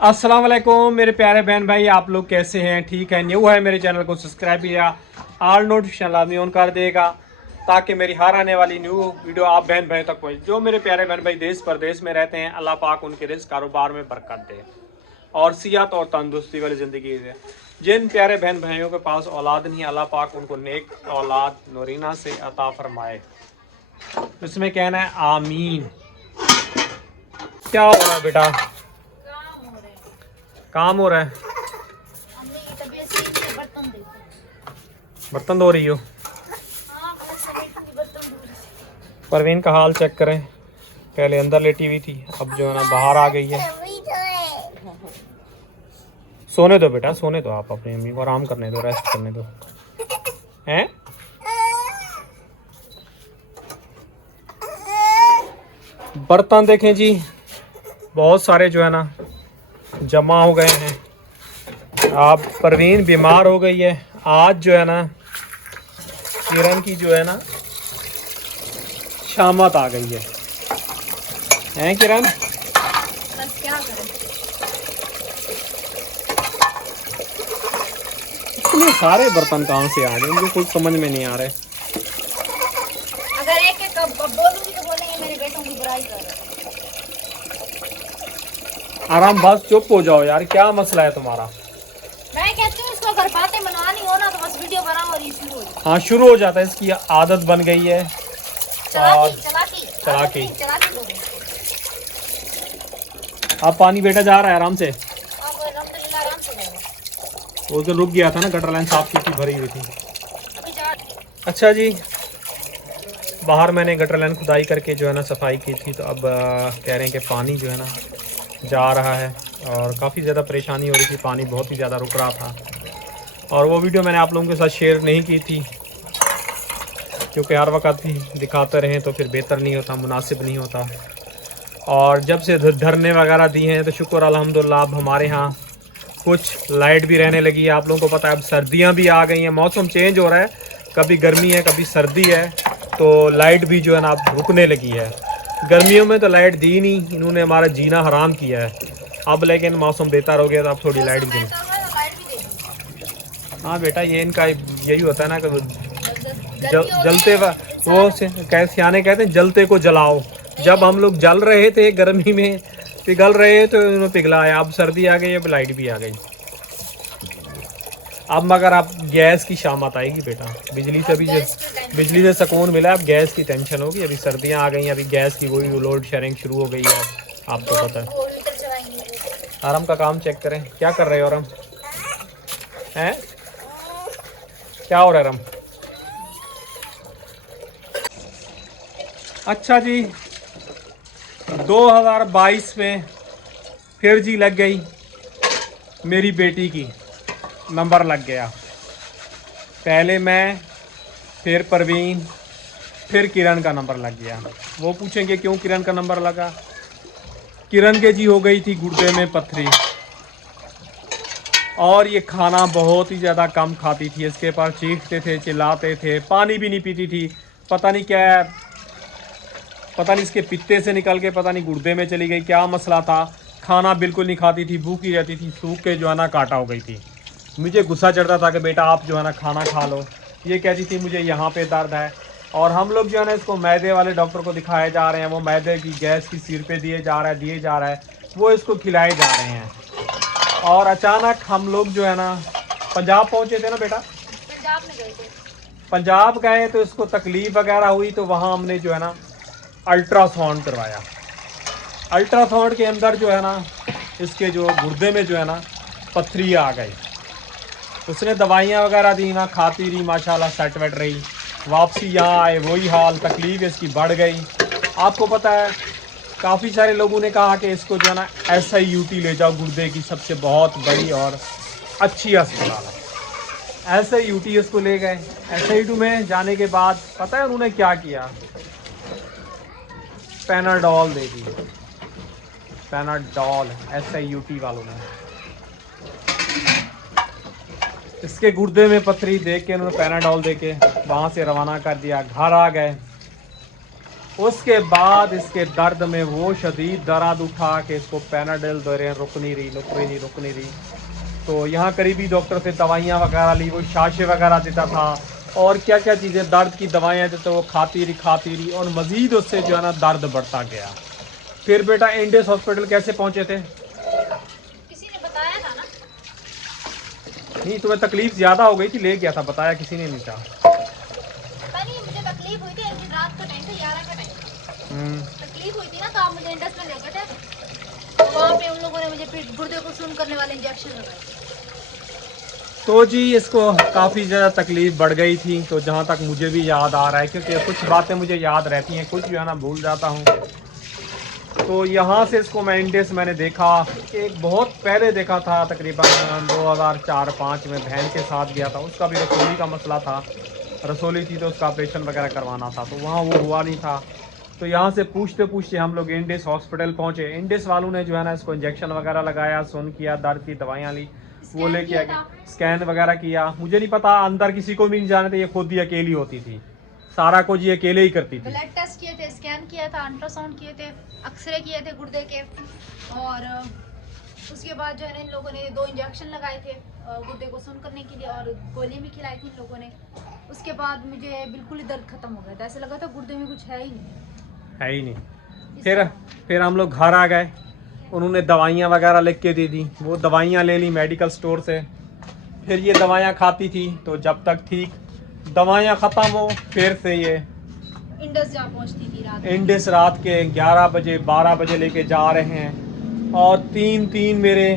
अस्सलाम वालेकुम मेरे प्यारे बहन भाई, आप लोग कैसे हैं? ठीक है। न्यू है मेरे चैनल को सब्सक्राइब या ऑल नोटिफिकेशन लाजमी ऑन कर देगा ताकि मेरी हर आने वाली न्यू वीडियो आप बहन भाई तक पहुँचे। जो मेरे प्यारे बहन भाई देश प्रदेश में रहते हैं, अल्लाह पाक उनके रिज़्क़ कारोबार में बरकत दे और सियात और तंदुरुस्ती वाली ज़िंदगी दे। जिन प्यारे बहन भाइयों के पास औलाद नहीं, अल्लाह पाक उनको नेक औलाद नूरीना से अता फरमाए। इसमें कहना है आमीन। क्या हो रहा है बेटा? काम हो रहा है? बर्तन धो रही हो? परवीन का हाल चेक करें। पहले अंदर लेटी हुई थी, अब जो है ना बाहर आ गई है। सोने दो बेटा, सोने दो। आप अपनी अम्मी को आराम करने दो, रेस्ट करने दो। हैं? बर्तन देखें जी, बहुत सारे जो है ना जमा हो गए हैं। आप परवीन बीमार हो गई है। आज जो है ना किरण की जो है ना शामत आ गई है। हैं किरण? बस क्या करें? इतने सारे बर्तन कहाँ से आ गए, मुझे कुछ समझ में नहीं आ रहे। अगर एक एक बोलूंगी तो बोलेंगे मेरे बेटों की बुराई कर रहे हैं। आराम, बस चुप हो जाओ यार, क्या मसला है तुम्हारा? मैं कहती हूँ इसको अगर बातें मनवानी हो ना तो बस वीडियो बनाओ और ये शुरू हो जाए। हाँ, शुरू हो जाता है। इसकी आदत बन गई है। और चलाकी दो। अब पानी बेटा जा रहा है आराम से। आप अल्हम्दुलिल्लाह आराम से जाओ। वो तो रुक गया था ना, गटर लाइन साफ की थी, भरी हुई थी। अभी जा। अच्छा जी, बाहर मैंने गटर लाइन खुदाई करके जो है ना सफाई की थी, तो अब कह रहे हैं कि पानी जो है ना जा रहा है और काफ़ी ज़्यादा परेशानी हो रही थी। पानी बहुत ही ज़्यादा रुक रहा था और वो वीडियो मैंने आप लोगों के साथ शेयर नहीं की थी क्योंकि हर वक्त ही दिखाते रहें तो फिर बेहतर नहीं होता, मुनासिब नहीं होता। और जब से धरने वगैरह दिए हैं तो शुक्र अल्हम्दुलिल्लाह अब हमारे यहाँ कुछ लाइट भी रहने लगी है। आप लोगों को पता है अब सर्दियाँ भी आ गई हैं, मौसम चेंज हो रहा है, कभी गर्मी है कभी सर्दी है, तो लाइट भी जो है ना अब रुकने लगी है। गर्मियों में तो लाइट दी नहीं, इन्होंने हमारा जीना हराम किया है। अब लेकिन मौसम बेहतर हो गया तो अब थोड़ी लाइट भी दें। हाँ बेटा, ये इनका यही होता है ना कि जलते वो सियाने कहते हैं जलते को जलाओ। जब हम लोग जल रहे थे गर्मी में, पिघल रहे तो उन्होंने पिघलाया। अब सर्दी आ गई, अब लाइट भी आ गई। अब मगर आप गैस की शामत आएगी बेटा। बिजली से सुकून मिला, अब गैस की टेंशन होगी। अभी सर्दियां आ गई, अभी गैस की वही लोड शेयरिंग शुरू हो गई है। आपको पता है। आराम का काम चेक करें। क्या कर रहे हो आराम? हैं? क्या हो रहा है आराम? अच्छा जी, 2022 में फिर जी लग गई, मेरी बेटी की नंबर लग गया। पहले मैं, फिर परवीन, फिर किरण का नंबर लग गया। वो पूछेंगे क्यों किरण का नंबर लगा? किरण के जी हो गई थी गुर्दे में पथरी और ये खाना बहुत ही ज़्यादा कम खाती थी। इसके पास चीखते थे, चिल्लाते थे, पानी भी नहीं पीती थी। पता नहीं क्या, पता नहीं इसके पित्ते से निकल के पता नहीं गुर्दे में चली गई, क्या मसला था। खाना बिल्कुल नहीं खाती थी, भूखी रहती थी, सूख के जो है ना काटा हो गई थी। मुझे गुस्सा चढ़ता था कि बेटा आप जो है ना खाना खा लो। ये कहती थी मुझे यहाँ पे दर्द है। और हम लोग जो है ना इसको मैदे वाले डॉक्टर को दिखाए जा रहे हैं, वो मैदे की गैस की सिर पे दिए जा रहा है, वो इसको खिलाए जा रहे हैं। और अचानक हम लोग जो है ना पंजाब पहुँचे थे ना बेटा, पंजाब में गए थे। पंजाब गए तो इसको तकलीफ़ वगैरह हुई तो वहाँ हमने जो है ना अल्ट्रासाउंड करवाया। अल्ट्रासाउंड के अंदर जो है ना इसके जो गुर्दे में जो है ना पथरी आ गई। उसने दवाइयाँ वगैरह दी ना, खाती रही, माशाल्लाह सेट वेट रही। वापसी यहाँ आए वही हाल, तकलीफ़ इसकी बढ़ गई। आपको पता है काफ़ी सारे लोगों ने कहा कि इसको जो है ना SIUT ले जाओ, गुर्दे की सबसे बहुत बड़ी और अच्छी अस्पताल है। SIUT इसको ले गए। SIUT में जाने के बाद पता है उन्होंने क्या किया? पैनाडॉल दे दी। पैनाडॉल SIUT वालों ने इसके गुर्दे में पथरी देख के उन्होंने पैनाडॉल दे के वहाँ से रवाना कर दिया। घर आ गए। उसके बाद इसके दर्द में वो शदीद दर्द उठा के इसको पैनाडोल दे रहे हैं, रुक नहीं रही। तो यहाँ करीबी डॉक्टर से दवाइयाँ वगैरह ली, वो शाशे वगैरह देता था और क्या क्या चीज़ें दर्द की दवाइयाँ देते, वो खाती रही और मज़ीद उससे जो है ना दर्द बढ़ता गया। फिर बेटा इंडियस हॉस्पिटल कैसे पहुँचे थे? किसी ने बताया था ना। नहीं, तुम्हें तकलीफ ज़्यादा हो गई थी, ले गया था, बताया किसी ने नहीं था। पता नहीं, मुझे तकलीफ हुई थी, एक दिन रात का टाइम था, 11 का टाइम था। तकलीफ हुई थी ना, तो आप मुझे इंडस में ले गए थे, तो वहाँ पे उन लोगों ने मुझे फिर गुर्दे को सुन करने वाले इंजेक्शन लगाए। तो जी इसको काफ़ी ज़्यादा तकलीफ़ बढ़ गई थी। तो जहाँ तक मुझे भी याद आ रहा है, क्योंकि कुछ बातें मुझे याद रहती हैं, कुछ जो है ना भूल जाता हूँ। तो यहाँ से इसको मैं इंडेस मैंने देखा, एक बहुत पहले देखा था, तकरीबन 2004-05 में बहन के साथ गया था। उसका भी रसोली का मसला था, रसोली थी तो उसका ऑपरेशन वगैरह करवाना था, तो वहाँ वो हुआ नहीं था। तो यहाँ से पूछते पूछते हम लोग इंडिस हॉस्पिटल पहुँचे। इंडिस वालों ने जो है ना इसको इंजेक्शन वगैरह लगाया, सुन किया, दर्द की दवाइयाँ ली, वो लेके आ गए, स्कैन वगैरह किया। मुझे नहीं पता, अंदर किसी को भी नहीं जाने थे, ये खुद ही अकेली होती थी, सारा कुछ ये अकेले ही करती थी। ब्लड टेस्ट किए थे, स्कैन किया था, अल्ट्रासाउंड किए थे, एक्सरे किए थे गुर्दे के, और उसके बाद जो है ना इन लोगों ने 2 इंजेक्शन लगाए थे गुर्दे को सुन करने के लिए, और गोली भी खिलाई थी इन लोगों ने। उसके बाद मुझे बिल्कुल ही दर्द खत्म हो गया था, ऐसा लगा था गुर्दे में कुछ है ही नहीं। फिर हम लोग घर आ गए, उन्होंने दवाइयाँ वगैरह लिख के दी थी, वो दवाइयाँ ले ली मेडिकल स्टोर से। फिर ये दवाइयाँ खाती थी, तो जब तक ठीक दवाइयाँ ख़त्म हो फिर से ये इंडस जा पहुंचती थी रात में। इंडिस रात के 11 बजे 12 बजे लेके जा रहे हैं, और तीन मेरे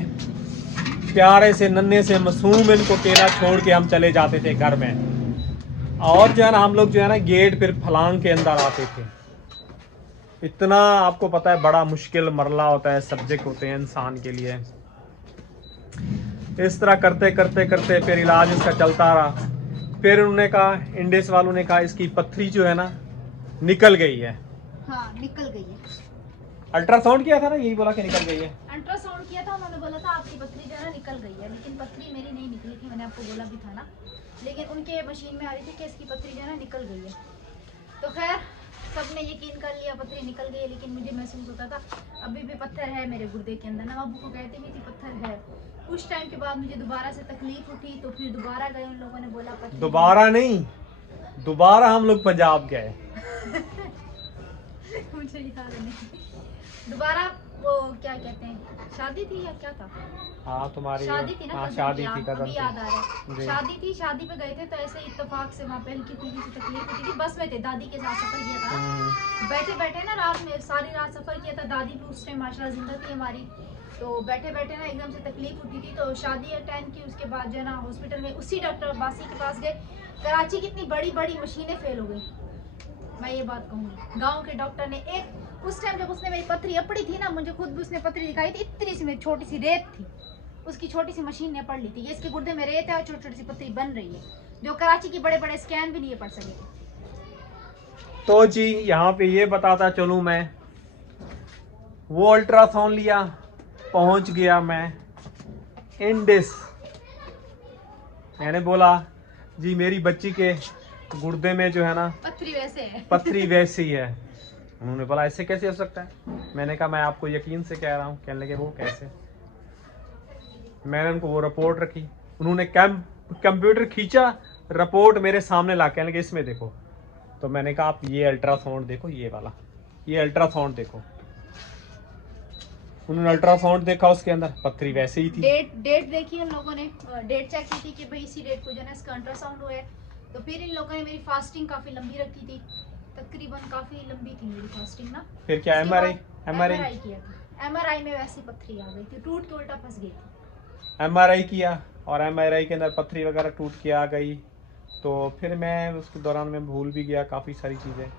प्यारे से नन्हे से मासूम इनको अकेला छोड़ के हम चले जाते थे घर में। और जो है ना हम लोग जो है ना गेट फिर फलांग के अंदर आते थे। इतना आपको पता है बड़ा मुश्किल मरला होता है, सब्जेक्ट होते हैं इंसान के लिए। इस तरह करते करते करते फिर इलाज इसका चलता रहा। फिर उन्होंने कहा, इंडिस वालों ने कहा इसकी पत्थरी जो है ना निकल गई है। हाँ, निकल गई है। अल्ट्रासाउंड किया था ना, यही बोला कि निकल गई है। अल्ट्रासाउंड किया था, उन्होंने बोला था आपकी पथरी जो है ना निकल गई है, लेकिन पथरी मेरी नहीं निकली थी, मैंने आपको बोला भी था ना। लेकिन उनके मशीन में आ रही थी कि इसकी पथरी जो है ना निकल गई है। तो खैर सबने यकीन कर लिया पथरी निकल गई है, लेकिन मुझे महसूस होता था अभी भी पत्थर है मेरे गुर्दे के अंदर ना। अबू को कहती भी थी पत्थर है। कुछ टाइम के बाद मुझे दोबारा से तकलीफ उठी, तो फिर दोबारा गए, उन लोगों ने बोला पत्थर। दोबारा नहीं, दोबारा हम लोग पंजाब गए। मुझे याद नहीं, दोबारा वो क्या कहते हैं, शादी थी या क्या था? हाँ तुम्हारी शादी थी ना, हाँ कज़न शादी की, थी, कज़न अभी याद आ रहा जी। है। शादी थी, शादी पे गए थे, तो ऐसे इत्तेफाक से वहाँ पे हल्की फुल्की सी तकलीफ होती थी। बस में थे, दादी के साथ सफर किया था। बैठे बैठे ना रात में सारी रात सफर किया था। दादी भी उस टाइम माशाल्लाह जिंदा थी हमारी। तो बैठे बैठे ना एकदम से तकलीफ उठी थी, तो शादी अटेंड की। उसके बाद जो है ना हॉस्पिटल में उसी डॉक्टर अब्बासी के पास गए। कराची की इतनी बड़ी बड़ी मशीनें फेल हो गई, मैं ये बात कहूँगी। गांव के डॉक्टर ने एक, उस टाइम जब उसने मेरी पथरी अपड़ी थी ना, मुझे खुद भी उसने पथरी दिखाई थी, इतनी सी मेरी छोटी सी रेत थी, उसकी छोटी सी मशीन ने पढ़ ली थी। ये इसके गुर्दे में रेत है और छोटी छोटी सी पथरी बन रही है, जो कराची की बड़े बड़े स्कैन भी नहीं पढ़ सके थे। तो जी यहाँ पे ये बताता चलूँ मैं, वो अल्ट्रासाउंड लिया, पहुँच गया मैं इंडिस। मैंने बोला जी मेरी बच्ची के गुर्दे में जो है ना पथरी वैसे है, पथरी वैसी है। उन्होंने बोला ऐसे कैसे हो सकता है? मैंने कहा मैं आपको यकीन से कह रहा हूँ। कहने लगे वो कैसे? मैंने उनको वो रिपोर्ट रखी, उन्होंने कंप्यूटर खींचा, रिपोर्ट मेरे सामने ला, कहने लगे इसमें देखो। तो मैंने कहा आप ये अल्ट्रासाउंड देखो, ये वाला, ये अल्ट्रासाउंड देखो। उन्होंने अल्ट्रासाउंड देखा, उसके अंदर पथरी वैसे ही थी। डेट देखी उन लोगों ने, डेट चेक की थी कि भाई इसी डेट को जो है ना इसका अल्ट्रासाउंड हुआ है। तो फिर इन लोगों ने मेरी फास्टिंग काफी लंबी रखी थी, तकरीबन काफी लंबी थी मेरी फास्टिंग ना। फिर क्या एमआरआई किया था। एमआरआई में वैसी पथरी आ गई थी, टूट के उल्टा फंस गई थी। एमआरआई किया, और एमआरआई के अंदर पथरी वगैरह टूट के आ गई। तो फिर मैं उसके दौरान मैं भूल भी गया काफ़ी सारी चीज़ें।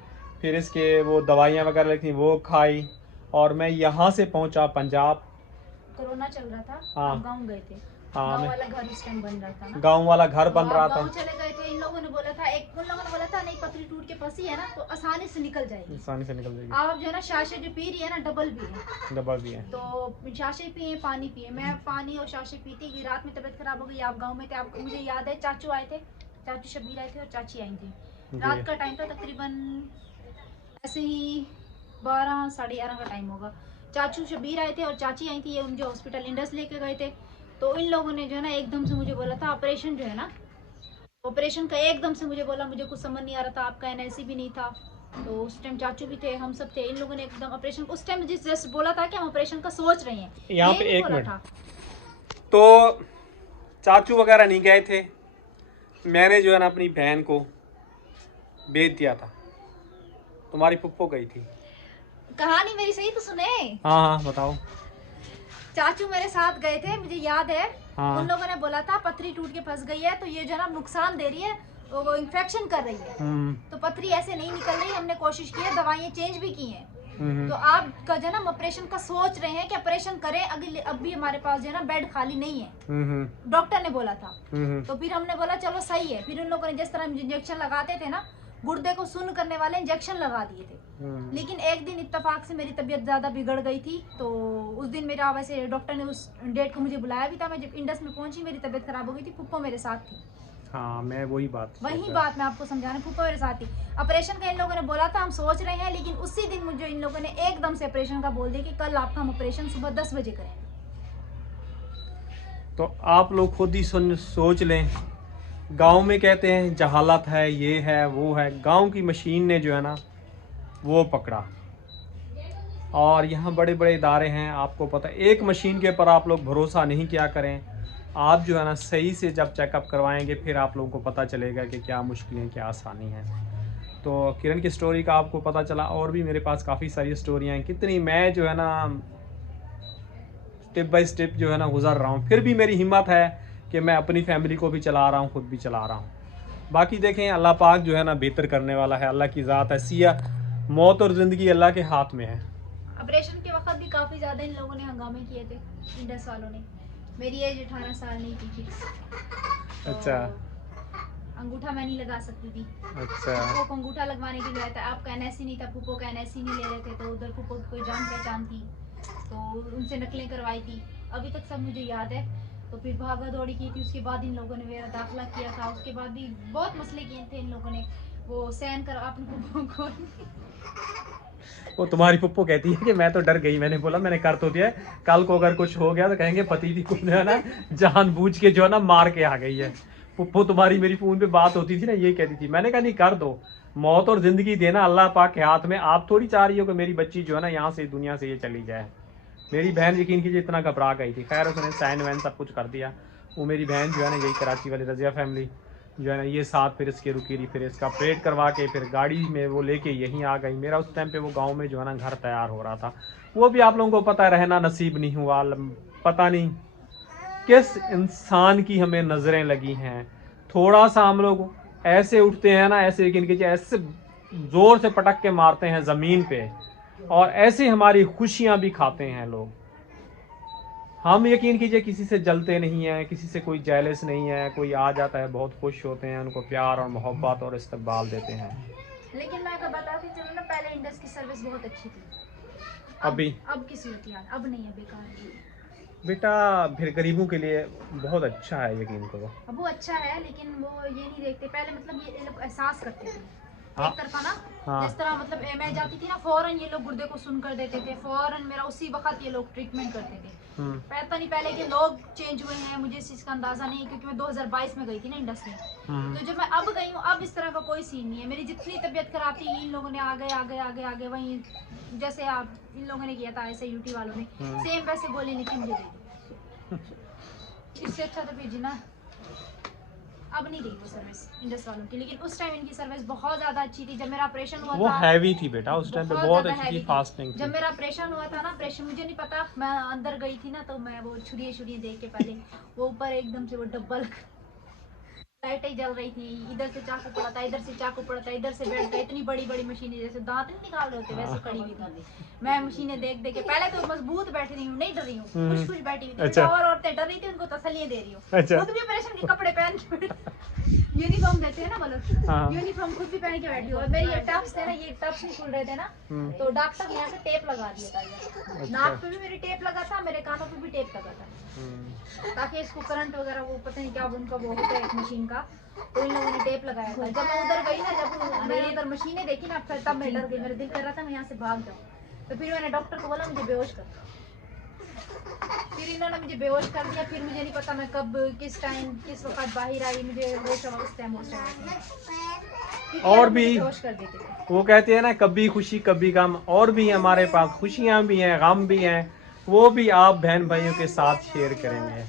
फिर इसके वो दवाइयाँ वगैरह लिखी, वो खाई, और मैं यहाँ से पहुँचा पंजाब। कोरोना चल रहा था, हाँ। गांव गए थे। हाँ, गांव वाला घर उस टाइम बन रहा था ना। गांव वाला घर बन तो रहा गांव था। चले गए थे। इन लोगों ने बोला था, उन लोगों ने बोला था नहीं पथरी टूट के फंसी है ना तो आसानी से निकल जाएगी, आसानी से निकल जाएगी। आप जो है ना शाशे जो पी रही है ना डबल भी है, दबा भी है। तो शाशे पिए, पानी पिए। मैं पानी और शाशे पीती गई। रात में तबीयत खराब हो गई, आप गाँव में थे, आपको मुझे याद है चाचू आए थे, चाचू शबीर आए थे और चाची आई थी। रात का टाइम था, तकरीबन ऐसे ही 12 साढ़े 11 का टाइम होगा। चाचू शबीर आए थे और चाची आई थी, ये मुझे हॉस्पिटल इंडस लेके गए थे। तो इन लोगों ने जो है ना एकदम से मुझे बोला था ऑपरेशन जो है ना, ऑपरेशन का एकदम से मुझे बोला, मुझे कुछ समझ नहीं आ रहा था, आपका एनआईसी भी नहीं था। तो उस टाइम चाचू भी थे, हम सब थे। इन लोगों ने एकदम ऑपरेशन उस टाइम जिस जैसे बोला था कि हम ऑपरेशन का सोच रहे हैं, यहाँ ये पे नहीं एक बोला मिनट। था। तो चाचू वगैरह नहीं गए थे, मैंने जो है ना अपनी बहन को भेज दिया था। तुम्हारी पुप्पो गई थी। कहानी मेरी सही तो सुने। हाँ हाँ बताओ। चाचू मेरे साथ गए थे, मुझे याद है। हाँ। उन लोगों ने बोला था पथरी टूट के फंस गई है, तो ये जो है ना नुकसान दे रही है, वो इन्फेक्शन कर रही है, तो पथरी ऐसे नहीं निकल रही। हमने कोशिश की है, दवाइयाँ चेंज भी की हैं। तो आपका जो है ना हम ऑपरेशन का सोच रहे हैं कि ऑपरेशन करें, अगले अब भी हमारे पास जो है ना बेड खाली नहीं है, डॉक्टर ने बोला था। तो फिर हमने बोला चलो सही है। फिर उन लोगों ने जिस तरह इंजेक्शन लगाते थे ना, गुर्दे को सुन्न करने वाले इंजेक्शन लगा दिए थे। लेकिन एक दिन इत्तेफाक से मेरी तबीयत ज्यादा बिगड़ गई थी, तो उस दिन मेरा वैसे डॉक्टर ने उस डेट को मुझे बुलाया भी था। मैं जब इंडस में पहुंची मेरी तबीयत खराब हो गई थी, पुप्पो मेरे साथ थी। हाँ मैं वही बात मैं आपको समझाना, पुप्पो मेरे साथ थी। ऑपरेशन का इन लोगों ने बोला था, हम सोच रहे हैं, लेकिन उसी दिन मुझे इन लोगों ने एकदम से ऑपरेशन का बोल दिया कि कल आपका हम ऑपरेशन सुबह 10 बजे करेंगे। तो आप लोग खुद ही सोच लें, गांव में कहते हैं जहालत है, ये है वो है। गांव की मशीन ने जो है ना वो पकड़ा, और यहाँ बड़े बड़े इदारे हैं, आपको पता है। एक मशीन के ऊपर आप लोग भरोसा नहीं किया करें। आप जो है ना सही से जब चेकअप करवाएंगे, फिर आप लोगों को पता चलेगा कि क्या मुश्किलें क्या आसानी है। तो किरण की स्टोरी का आपको पता चला, और भी मेरे पास काफ़ी सारी स्टोरियाँ हैं। कितनी मैं जो है ना स्टेप बाय स्टेप जो है ना गुजर रहा हूँ, फिर भी मेरी हिम्मत है कि मैं अपनी फैमिली को भी चला रहा हूँ, खुद भी चला रहा हूँ। बाकी देखें, अल्लाह पाक जो है ना बेहतर करने वाला है, अल्लाह की ज़ात है। सिया मौत और ज़िंदगी अल्लाह के हाथ में है। ऑपरेशन के वक्त भी काफी ज्यादा इन लोगों ने हंगामे किए थे, इंडस वालों ने। मेरी एज 18 साल नहीं थी फिक्स, तो अच्छा अंगूठा मैं नहीं लगा सकती थी। अच्छा। पुप्पो को अंगूठा लगवाने के लिए था, आपका एनआईसी नहीं था, पुप्पो का एनआईसी नहीं ले रहे थे। तो उधर पुप्पो की कोई जान पहचान थी, तो उनसे नकलें करवाई थी, अभी तक सब मुझे याद है। तो फिर भागा दौड़ी की थी, उसके बाद इन लोगों ने मेरा दाखिला किया था। उसके बाद भी बहुत मसले किए थे इन लोगों ने, वो सहन कर अपने पुप्पो को। वो तुम्हारी पुप्पो कहती है कि मैं तो डर गई, मैंने बोला मैंने कर तो दिया, कल को अगर कुछ हो गया तो कहेंगे पति थी को जो है ना जानबूझ के जो है ना मार के आ गई है। पुप्पो तुम्हारी मेरी फोन पे बात होती थी ना, ये कहती थी। मैंने कहा नहीं कर दो, मौत और जिंदगी देना अल्लाह पाक के हाथ में। आप थोड़ी चाह रही हो कि मेरी बच्ची जो है ना यहाँ से दुनिया से ये चली जाए। मेरी बहन यकीन कीजिए इतना घबरा गई थी। खैर उसने साइन वैन सब कुछ कर दिया। वो मेरी बहन जो है ना यही कराची वाली रजिया फैमिली जो है ना, ये साथ फिर इसके रुकी रही, फिर इसका ऑपरेट करवा के फिर गाड़ी में वो लेके यहीं आ गई। मेरा उस टाइम पे वो गांव में जो है ना घर तैयार हो रहा था, वो भी आप लोगों को पता है रहना नसीब नहीं हुआ। पता नहीं किस इंसान की हमें नज़रें लगी हैं। थोड़ा सा हम लोग ऐसे उठते हैं ना, ऐसे यकीन कीजिए ऐसे ज़ोर से पटक के मारते हैं ज़मीन पे, और ऐसे हमारी खुशियाँ भी खाते हैं लोग। हम यकीन कीजिए किसी से जलते नहीं हैं, किसी से कोई जेलस नहीं है। कोई आ जाता है बहुत खुश होते हैं, उनको प्यार और मोहब्बत और इस्तकबाल देते हैं। लेकिन मैं आपको बताती चलूँ ना, पहले इंडस की सर्विस बहुत अच्छी थी। अभी अब की सूरत हाल अब नहीं है, बेकार है बेटा, फिर गरीबों के लिए बहुत अच्छा है, यकीन करो। अब वो अच्छा है, लेकिन वो ये नहीं देखते पहले, मतलब ये लोग एहसास करते थे हाँ। एक तरफा ना। हाँ। जिस तरह मतलब मैं जाती थी ना, फौरन ये लोग गुर्दे को सुन कर देते थे, फौरन मेरा उसी वक्त ये लोग ट्रीटमेंट करते थे। पता नहीं पहले के लोग चेंज हुए हैं, मुझे इस चीज़ का अंदाजा नहीं, क्योंकि मैं 2022 में गई थी ना इंडस में। तो जब मैं अब गई हूँ, अब इस तरह का कोई सीन नहीं है। मेरी जितनी तबीयत खराब थी, इन लोगों ने आगे वहीं जैसे आप इन लोगों ने किया था ऐसे यूटी वालों ने सेम वैसे गोली लिखी मुझे दी। इससे अच्छा तो फिर जी ना, अब नहीं रही वो सर्विस इंडस वालों की। लेकिन उस टाइम इनकी सर्विस बहुत ज़्यादा अच्छी थी। जब मेरा ऑपरेशन हुआ वो था, हैवी थी बेटा, उस टाइम पे बहुत अच्छी थी, फास्टिंग थी। जब मेरा ऑपरेशन हुआ था ना, ऑपरेशन मुझे नहीं पता, मैं अंदर गई थी ना, तो मैं वो छुरियाँ देख के पहले वो ऊपर एकदम से वो डब्बल लाइटें जल रही थी, इधर से चाकू पड़ा था, इधर से चाकू पड़ा था, इधर से बेड था, इतनी बड़ी बड़ी मशीनें जैसे दांत नहीं निकाल रहे होते वैसे खड़ी हुई थी। मैं मशीनें देख के पहले तो मजबूत बैठी रही हूँ, नहीं डर रही हूँ, खुश बैठी हुई थी। अच्छा। और औरतें डर रही थी, उनको तसल्लियां दे रही हूँ। अच्छा। खुद भी ऑपरेशन के कपड़े पहन के यूनिफॉर्म देते हैं ना वो लोग, हाँ। यूनिफॉर्म खुद भी पहन के बैठी हूँ। और मेरे ये टफ्स थे ना, ये टफ्स नहीं खुल रहे थे ना, तो डॉक्टर ने यहाँ से टेप लगा दिया था। नाक पे भी मेरी टेप लगा था, मेरे कानों पे भी टेप लगा था, ताकि इसको करंट वगैरह वो पता नहीं क्या उनका वो होता है एक मशीन था, तो इन लोगों ने टेप लगाया था। जब मैं उधर गई ना, जब मैंने उधर मशीनें देखी ना, फिर तब मैं डर गई, मेरा दिल कर रहा था मैं यहाँ से भाग जाऊँ। तो फिर मैंने डॉक्टर को बोला मुझे बेहोश कर, फिर इन्होंने मुझे बेहोश कर दिया। फिर मुझे नहीं पता मैं कब किस टाइम किस वक्त बाहर आई, मुझे होश उस टाइम और भी बेहोश कर देते थे। वो कहते हैं ना, कभी खुशी कभी गम, और भी हमारे पास खुशियाँ भी हैं, गम भी हैं, वो भी आप बहन भाइयों के साथ शेयर करेंगे।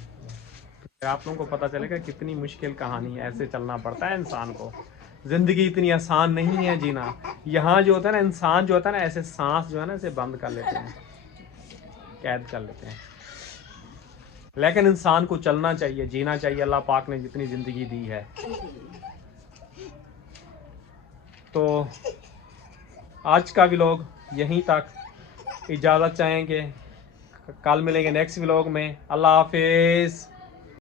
आप लोगों को पता चलेगा कितनी मुश्किल कहानी है, ऐसे चलना पड़ता है इंसान को। जिंदगी इतनी आसान नहीं है जीना। यहाँ जो होता है ना, इंसान जो होता है ना, ऐसे सांस जो है ना इसे बंद कर लेते हैं, कैद कर लेते हैं। लेकिन इंसान को चलना चाहिए, जीना चाहिए, अल्लाह पाक ने जितनी जिंदगी दी है। तो आज का व्लॉग यहीं तक, इजाज़त चाहेंगे, कल मिलेंगे नेक्स्ट व्लॉग में। अल्लाह हाफिज़।